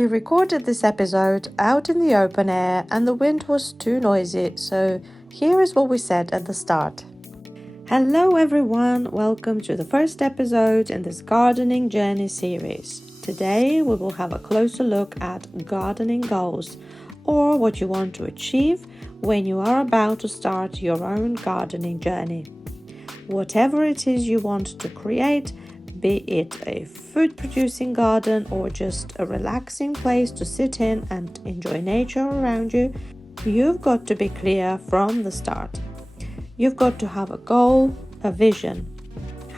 We recorded this episode out in the open air and the wind was too noisy, so here is what we said at the start. Hello everyone, welcome to the first episode in this gardening journey series. Today we will have a closer look at gardening goals, or what you want to achieve when you are about to start your own gardening journey. Whatever it is you want to create, be it a food-producing garden or just a relaxing place to sit in and enjoy nature around you, you've got to be clear from the start. You've got to have a goal, a vision.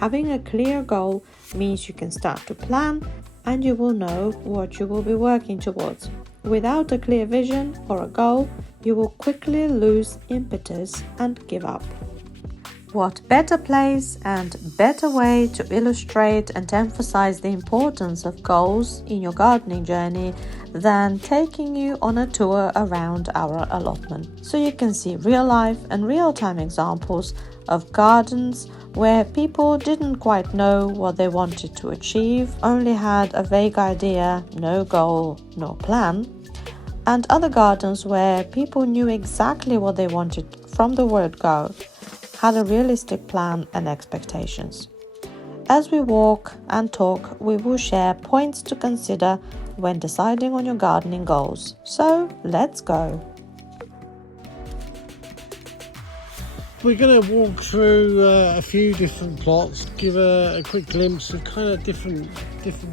Having a clear goal means you can start to plan and you will know what you will be working towards. Without a clear vision or a goal, you will quickly lose impetus and give up. What better place and better way to illustrate and emphasize the importance of goals in your gardening journey than taking you on a tour around our allotment, so you can see real life and real-time examples of gardens where people didn't quite know what they wanted to achieve, only had a vague idea, no goal, no plan, and other gardens where people knew exactly what they wanted from the word go, had a realistic plan and expectations. As we walk and talk, we will share points to consider when deciding on your gardening goals. So let's go. We're going to walk through a few different plots, give a quick glimpse of kind of different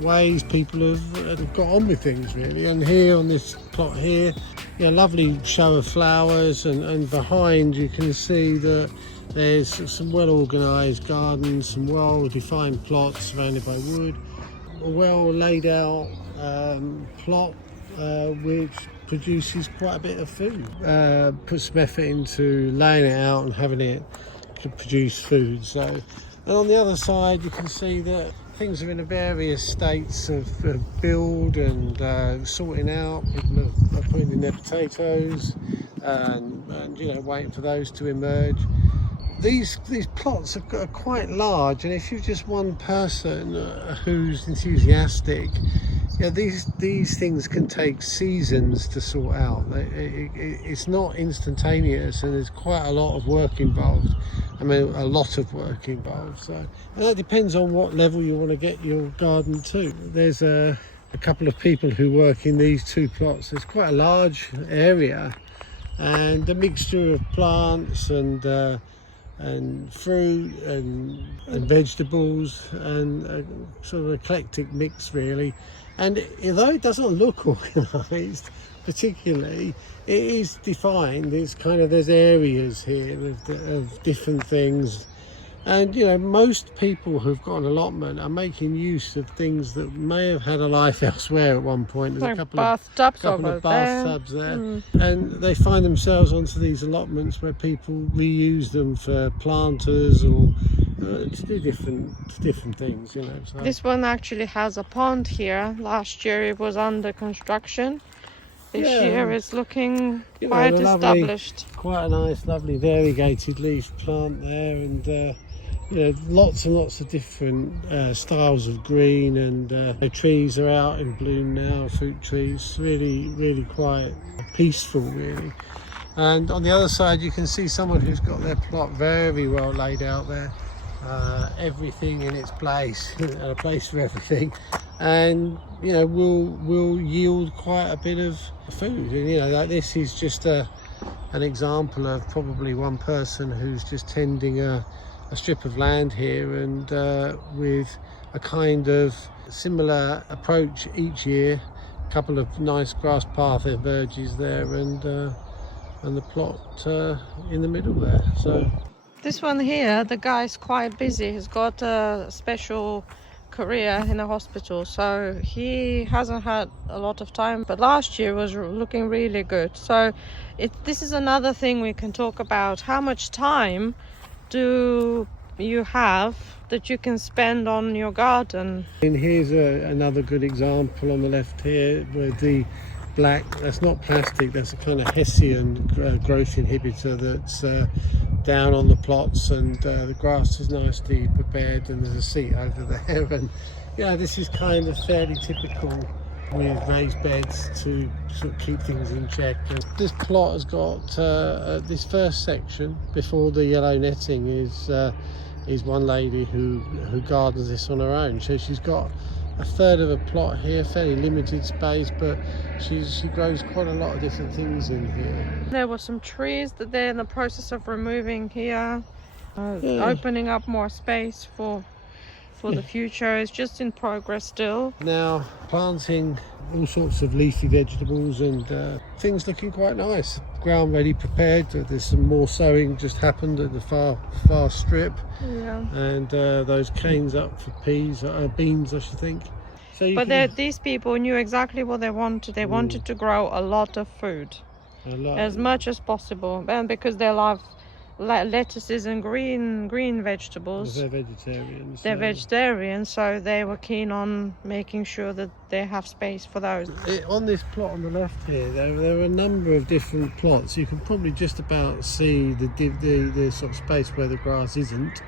ways people have got on with things really. And here on this plot here, lovely show of flowers, and behind you can see that there's some well organised gardens, some well defined plots surrounded by wood, a well laid out plot which produces quite a bit of food. Put some effort into laying it out and having it to produce food. So, and on the other side you can see that things are in various states of build and sorting out. People are putting in their potatoes and waiting for those to emerge. These plots are quite large, and if you're just one person who's enthusiastic, these things can take seasons to sort out. It's not instantaneous, and there's quite a lot of work involved. I mean, a lot of work involved. So, and that depends on what level you want to get your garden to. There's a couple of people who work in these two plots. There's quite a large area, and a mixture of plants and fruit and vegetables, and a sort of eclectic mix really. And although it doesn't look organised particularly, it is defined. It's kind of, there's areas here of different things, and most people who've got an allotment are making use of things that may have had a life elsewhere at one point. There's like a couple bathtubs of bathtubs there. And they find themselves onto these allotments where people reuse them for planters or to do different things. So. This one actually has a pond here. Last year it was under construction. This year it's looking quite established. Quite a nice, lovely variegated leaf plant there, and lots and lots of different styles of green, and the trees are out in bloom now, fruit trees, really quite peaceful really. And on the other side you can see someone who's got their plot very well laid out there, everything in its place, and a place for everything, and will yield quite a bit of food. And like this is just an example of probably one person who's just tending a strip of land here, and with a kind of similar approach each year. A couple of nice grass path emerges there, and the plot in the middle there. So this one here, the guy's quite busy. He's got a special career in a hospital, so he hasn't had a lot of time, but last year was looking really good. So this is another thing we can talk about. How much time do you have that you can spend on your garden? And here's another good example on the left here, where the black, that's not plastic, that's a kind of Hessian growth inhibitor that's down on the plots, and the grass is nicely prepared, and there's a seat over there, and this is kind of fairly typical with raised beds to sort of keep things in check. And this plot has got this first section before the yellow netting is one lady who gardens this on her own. So she's got a third of a plot here, fairly limited space, but she grows quite a lot of different things in here. There were some trees that they're in the process of removing here, opening up more space for the future. It's just in progress still. Now planting all sorts of leafy vegetables and things looking quite nice. Ground ready, prepared. There's some more sowing just happened at the far strip. Yeah. And those canes up for beans, I should think. So these people knew exactly what they wanted. They wanted to grow a lot of food, as much as possible, and because they love lettuces and green vegetables. They're vegetarians. They're vegetarians, so they were keen on making sure that they have space for those. On this plot on the left here, there are a number of different plots. You can probably just about see the sort of space where the grass isn't.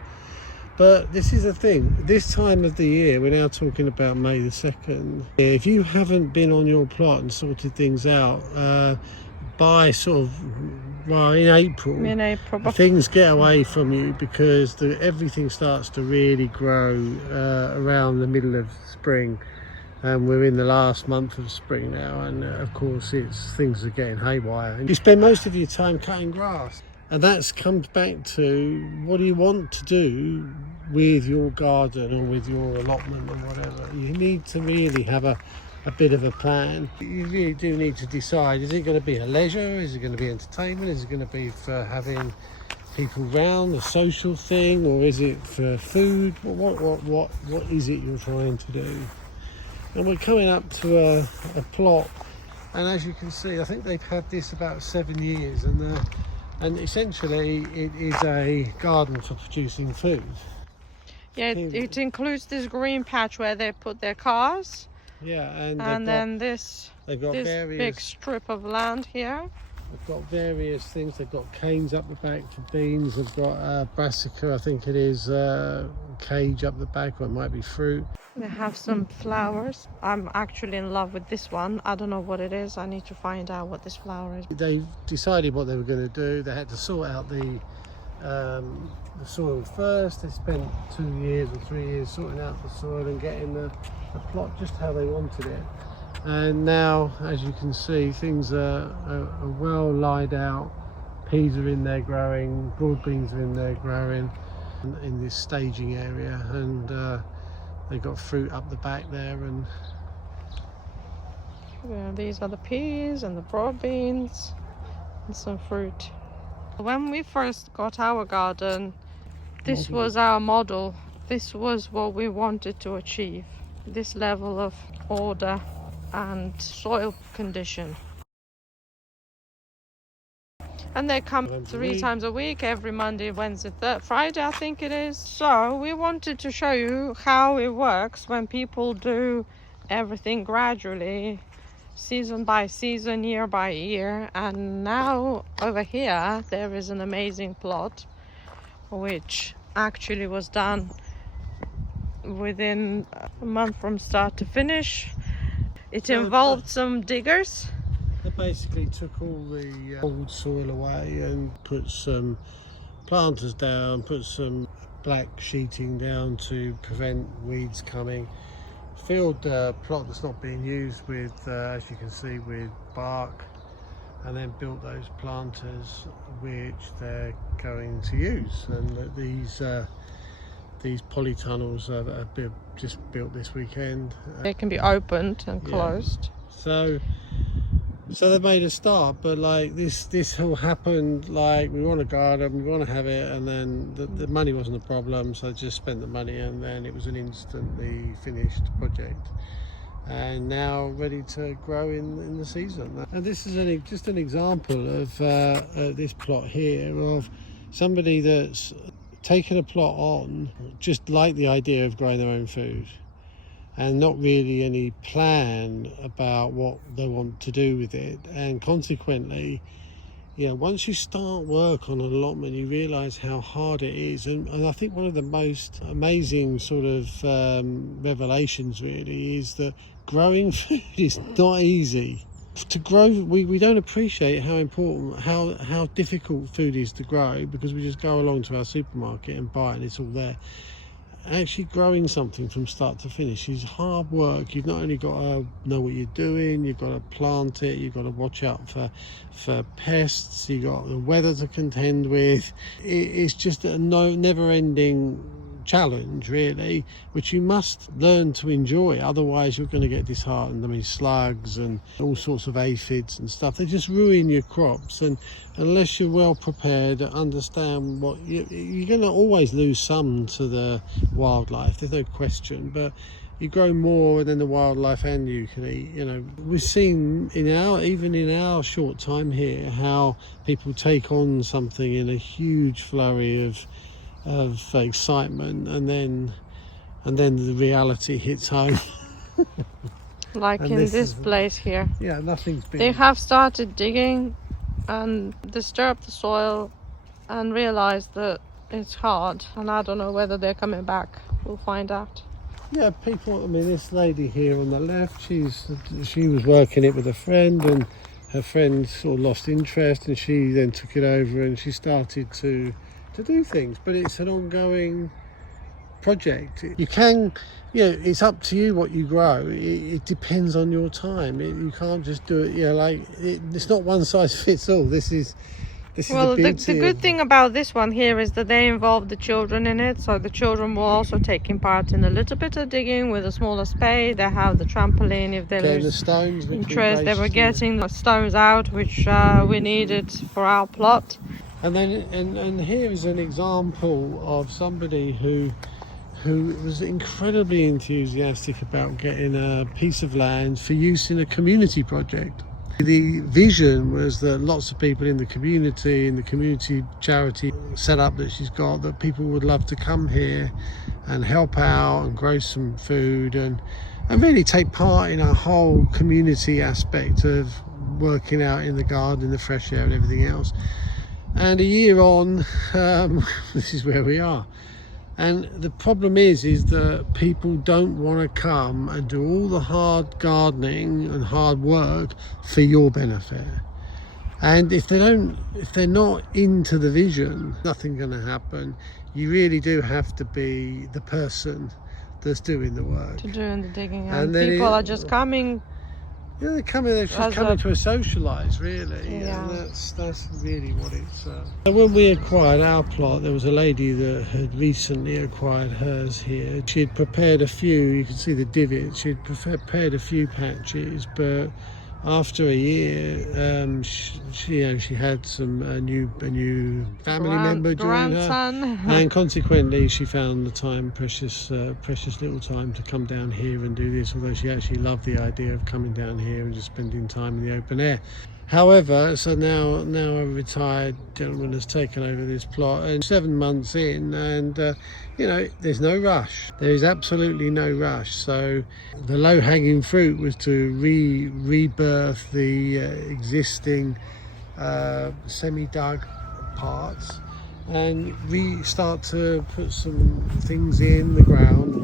But this is the thing, this time of the year, we're now talking about May the 2nd. If you haven't been on your plot and sorted things out, by sort of, in April, things get away from you, because everything starts to really grow around the middle of spring. And we're in the last month of spring now, and of course things are getting haywire. And you spend most of your time cutting grass. And that comes back to, what do you want to do with your garden or with your allotment or whatever? You need to really have a bit of a plan. You really do need to decide, is it going to be a leisure? Is it going to be entertainment? Is it going to be for having people round, a social thing? Or is it for food? What is it you're trying to do? And we're coming up to a plot, and as you can see, I think they've had this about 7 years, and essentially it is a garden for producing food. Yeah, it includes this green patch where they put their cars. Yeah, and then this big strip of land here. They've got various things. They've got canes up the back for beans. They've got brassica, I think it is, cage up the back, or it might be fruit. They have some flowers. I'm actually in love with this one. I don't know what it is. I need to find out what this flower is. They decided what they were going to do. They had to sort out the soil first. They spent 2 years or 3 years sorting out the soil and getting the plot just how they wanted it. And now, as you can see, things are well laid out. Peas are in there growing, broad beans are in there growing in this staging area, and they've got fruit up the back there. And yeah, these are the peas and the broad beans and some fruit. When we first got our garden, this was our model. This was what we wanted to achieve, this level of order and soil condition. And they come 3 times a week, every Monday, Wednesday, Friday, I think it is. So we wanted to show you how it works when people do everything gradually, season by season, year by year. And now over here there is an amazing plot which actually was done within a month from start to finish. It involved some diggers. They basically took all the old soil away and put some planters down, put some black sheeting down to prevent weeds coming. Filled the plot that's not being used with, as you can see, with bark, and then built those planters which they're going to use. And these polytunnels are just built this weekend. They can be opened and closed. Yeah. So they made a start, but like this all happened, like we want a garden, we want to have it, and then the money wasn't a problem, so I just spent the money, and then it was an instantly finished project, and now ready to grow in the season. And this is just an example of this plot here, of somebody that's taken a plot on, just like the idea of growing their own food, and not really any plan about what they want to do with it. And consequently, once you start work on an allotment, you realise how hard it is. And I think one of the most amazing sort of revelations really is that growing food is not easy. To grow, we don't appreciate how important, how difficult food is to grow, because we just go along to our supermarket and buy it and it's all there. Actually growing something from start to finish is hard work. You've not only got to know what you're doing, you've got to plant it, you've got to watch out for pests, you've got the weather to contend with. It's just a never-ending challenge, really, which you must learn to enjoy, otherwise you're going to get disheartened. I mean, slugs and all sorts of aphids and stuff, they just ruin your crops, and unless you're well prepared, understand what you're going to always lose some to the wildlife, there's no question, but you grow more than the wildlife and you can eat. You know, we've seen even in our short time here how people take on something in a huge flurry of excitement, and then the reality hits home. Like in this place here. Yeah, nothing's been. They have started digging and disturbed the soil and realized that it's hard, and I don't know whether they're coming back. We'll find out. Yeah, people, I mean, this lady here on the left, she was working it with a friend, and her friend sort of lost interest, and she then took it over and she started to do things, but it's an ongoing project. You can, it's up to you what you grow. It depends on your time. You can't just do it, it's not one size fits all. This is well, the good thing about this one here is that they involve the children in it, so the children were also taking part in a little bit of digging with a smaller spade. They have the trampoline if there's the stones interest. They were getting the stones out, which we needed for our plot. And then, and here is an example of somebody who was incredibly enthusiastic about getting a piece of land for use in a community project. The vision was that lots of people in the community charity setup that she's got, that people would love to come here and help out and grow some food and really take part in a whole community aspect of working out in the garden, in the fresh air and everything else. And a year on, this is where we are. And the problem is that people don't want to come and do all the hard gardening and hard work for your benefit. And if they're not into the vision, nothing's going to happen. You really do have to be the person that's doing the work. To doing the digging. And people are just coming. Yeah, they're just coming to socialise, really. Yeah. And that's really what it's. When we acquired our plot, there was a lady that had recently acquired hers here. She had prepared a few. You can see the divots. She had prepared a few patches, but after a year, she had a new family member join her, and consequently she found the time precious little time to come down here and do this. Although she actually loved the idea of coming down here and just spending time in the open air. However, so now a retired gentleman has taken over this plot, and 7 months in, and there's no rush. There is absolutely no rush. So the low-hanging fruit was to rebirth the existing semi-dug parts and start to put some things in the ground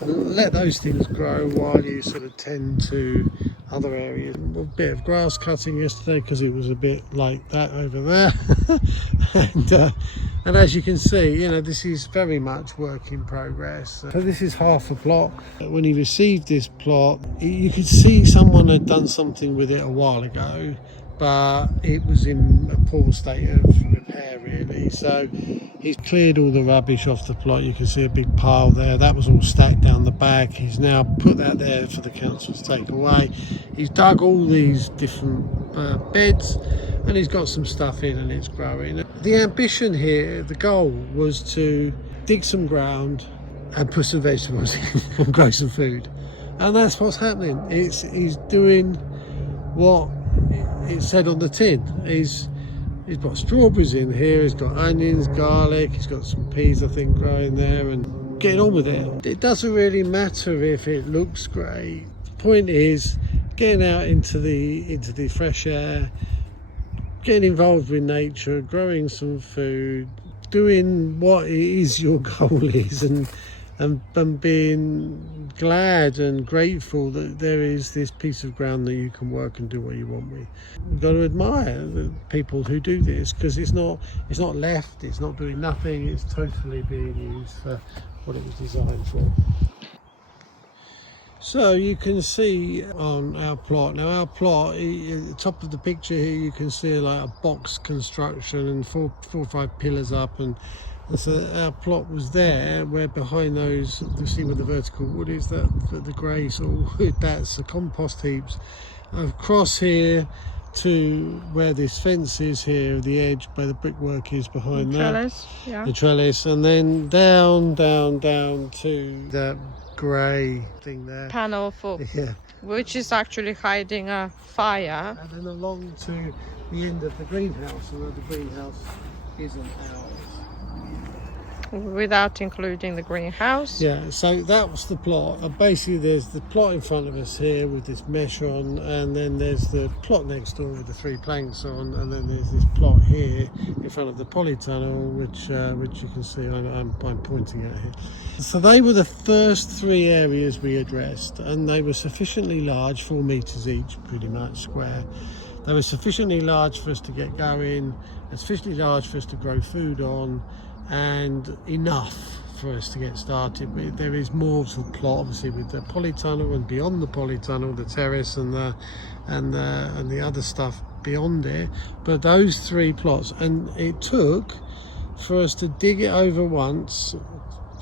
and let those things grow while you sort of tend to other areas. A bit of grass cutting yesterday because it was a bit like that over there. and as you can see, this is very much work in progress. So this is half a plot. When he received this plot, you could see someone had done something with it a while ago, but it was in a poor state of repair, really. So he's cleared all the rubbish off the plot. You can see a big pile there. That was all stacked down the back. He's now put that there for the council to take away. He's dug all these different beds, and he's got some stuff in, and it's growing. The ambition here, the goal, was to dig some ground and put some vegetables in and grow some food. And that's what's happening. He's doing what it said on the tin. He's got strawberries in here, he's got onions, garlic, he's got some peas I think growing there, and getting on with it. It doesn't really matter if it looks great. The point is getting out into the fresh air, getting involved with nature, growing some food, doing what it is your goal is, and and being glad and grateful that there is this piece of ground that you can work and do what you want with. You've got to admire the people who do this, because it's not left, it's not doing nothing, it's totally being used for what it was designed for. So you can see on our plot, now our plot, at the top of the picture here, you can see like a box construction and four or five pillars up, and so our plot was there, where behind those, you see where the vertical wood is, that the grey sort of wood, that's the compost heaps. Across here to where this fence is here, the edge where the brickwork is behind that. Trellis, yeah. The trellis, and then down to that grey thing there. Panel for, yeah. which is actually hiding a fire. And then along to the end of the greenhouse, and the greenhouse isn't ours. Without including the greenhouse. Yeah, so that was the plot. Basically there's the plot in front of us here with this mesh on, and then there's the plot next door with the 3 planks on, and then there's this plot here in front of the polytunnel, which you can see I'm pointing at here. So they were the first 3 areas we addressed, and they were sufficiently large, 4 meters each, pretty much square. They were sufficiently large for us to get going, and sufficiently large for us to grow food on, and enough for us to get started with. There is more to the plot, obviously, with the polytunnel, and beyond the polytunnel, the terrace and the other stuff beyond it. But those 3 plots, and it took for us to dig it over once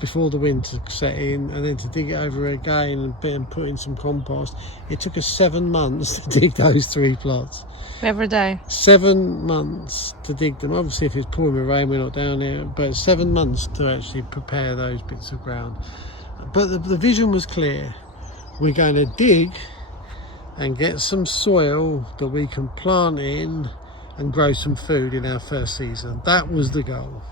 before the winter set in, and then to dig it over again and put in some compost. It took us 7 months to dig those 3 plots. Every day. 7 months to dig them. Obviously, if it's pouring with rain, we're not down here, but 7 months to actually prepare those bits of ground. But the vision was clear. We're going to dig and get some soil that we can plant in and grow some food in our first season. That was the goal.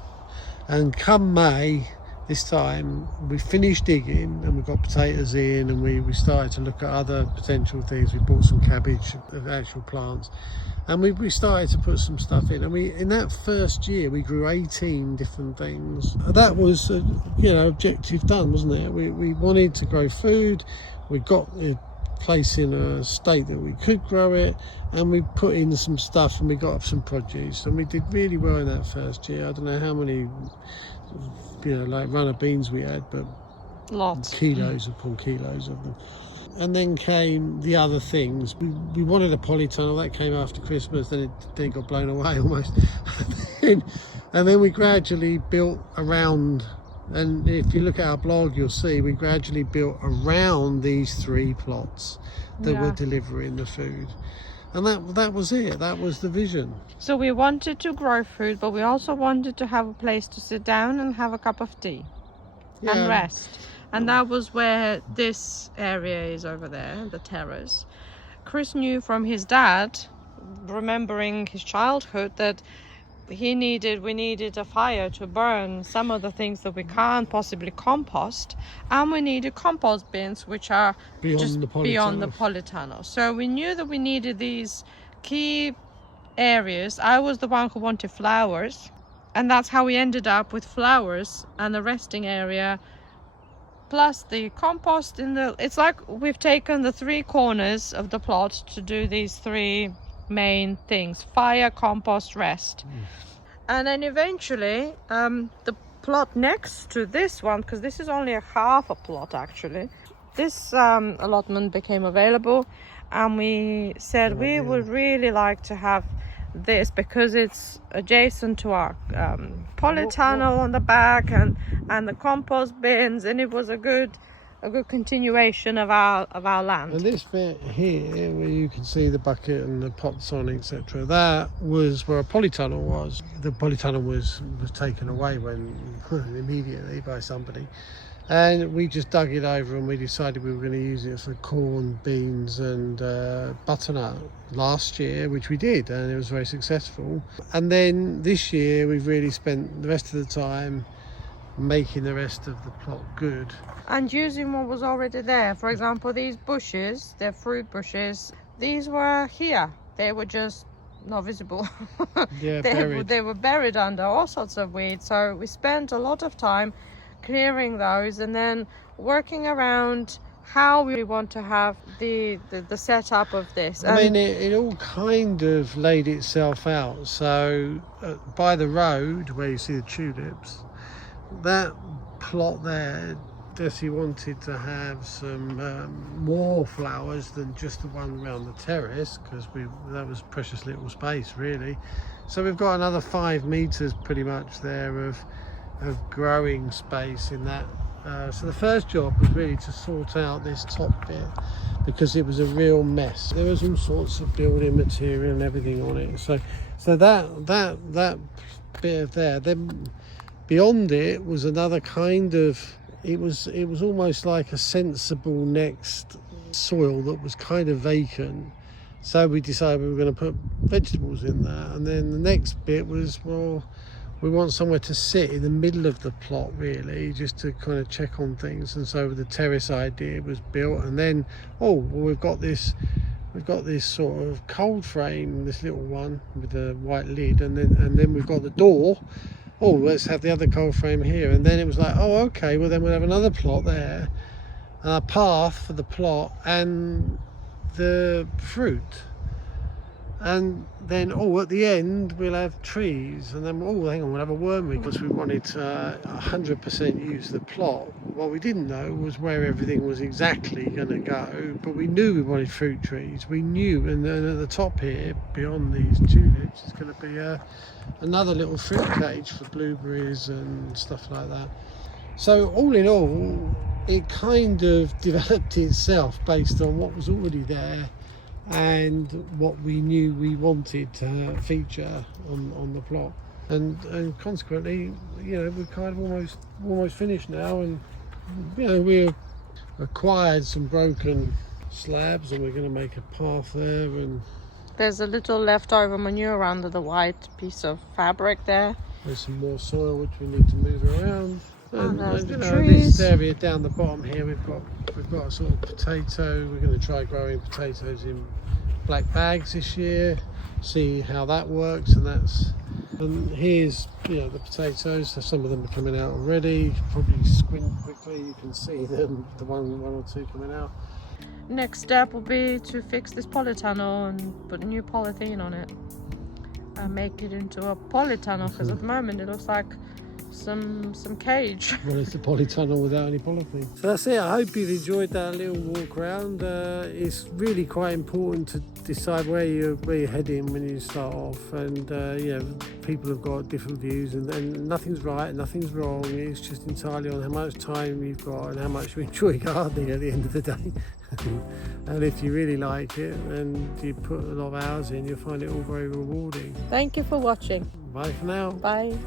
And come May this time, we finished digging and we got potatoes in, and we started to look at other potential things. We bought some cabbage, actual plants, and we started to put some stuff in. And in that first year we grew 18 different things. That was objective done, wasn't it? We wanted to grow food. We got a place in a state that we could grow it, and we put in some stuff, and we got up some produce, and we did really well in that first year. I don't know how many like runner beans we had, but lots, kilos upon kilos of them. And then came the other things. We wanted a polytunnel. That came after Christmas, then it got blown away almost. and then we gradually built around, and if you look at our blog, you'll see we gradually built around these 3 plots that were delivering the food. And that was it. That was the vision. So we wanted to grow food, but we also wanted to have a place to sit down and have a cup of tea and rest. And that was where this area is over there, the terrace. Chris knew from his dad, remembering his childhood, that we needed a fire to burn some of the things that we can't possibly compost, and we needed compost bins which are beyond the polytunnel. So we knew that we needed these key areas. I was the one who wanted flowers, and that's how we ended up with flowers and the resting area plus the compost it's like we've taken the 3 corners of the plot to do these 3 main things: fire, compost, rest. And then eventually the plot next to this one, because this is only a half a plot actually, this allotment became available, and we said we would really like to have this because it's adjacent to our polytunnel on the back and the compost bins, and it was a good continuation of our land. And this bit here, where you can see the bucket and the pots on, etc., that was where a polytunnel was. The polytunnel was taken away immediately by somebody, and we just dug it over, and we decided we were going to use it for corn, beans and butternut last year, which we did, and it was very successful. And then this year we've really spent the rest of the time making the rest of the plot good and using what was already there. For example, these bushes, they're fruit bushes, these were here, they were just not visible. Yeah, they were buried under all sorts of weeds. So we spent a lot of time clearing those and then working around how we want to have the setup of this. I mean, it all kind of laid itself out. So by the road where you see the tulips, that plot there, Desi wanted to have some more flowers than just the one around the terrace, because that was precious little space really. So we've got another 5 meters pretty much there of growing space in that. So the first job was really to sort out this top bit, because it was a real mess. There was all sorts of building material and everything on it. So that bit of there. Then beyond it was another kind of. It was almost like a sensible next soil that was kind of vacant. So we decided we were going to put vegetables in there, and then the next bit was, well, we want somewhere to sit in the middle of the plot really, just to kind of check on things. And so the terrace idea was built, and then we've got this sort of cold frame, this little one with a white lid, and then we've got the door. Let's have the other cold frame here. And then it was like, okay, well then we'll have another plot there, a path for the plot and the fruit. And then at the end we'll have trees, and then hang on, we'll have a wormwood, because we wanted to 100% use the plot. What we didn't know was where everything was exactly going to go, but we knew we wanted fruit trees. We knew, and then at the top here, beyond these tulips, is going to be another little fruit cage for blueberries and stuff like that. So all in all, it kind of developed itself based on what was already there and what we knew we wanted to feature on the plot, and consequently, we're kind of almost finished now. And we acquired some broken slabs, and we're going to make a path there, and there's a little leftover manure under the white piece of fabric there. There's some more soil which we need to move around. And trees. This area down the bottom here, we've got a sort of potato. We're going to try growing potatoes in black bags this year, see how that works. And here's the potatoes. So some of them are coming out already. You can probably squint quickly, you can see them, the one or two coming out. Next step will be to fix this polytunnel and put a new polythene on it and make it into a polytunnel, because at the moment it looks like some cage. Well, it's a polytunnel without any polythene. So that's it. I hope you've enjoyed that little walk around. It's really quite important to decide where you're heading when you start off, and people have got different views, and nothing's right, nothing's wrong. It's just entirely on how much time you've got and how much you enjoy gardening at the end of the day. And if you really like it and you put a lot of hours in, you'll find it all very rewarding. Thank you for watching. Bye for now. Bye.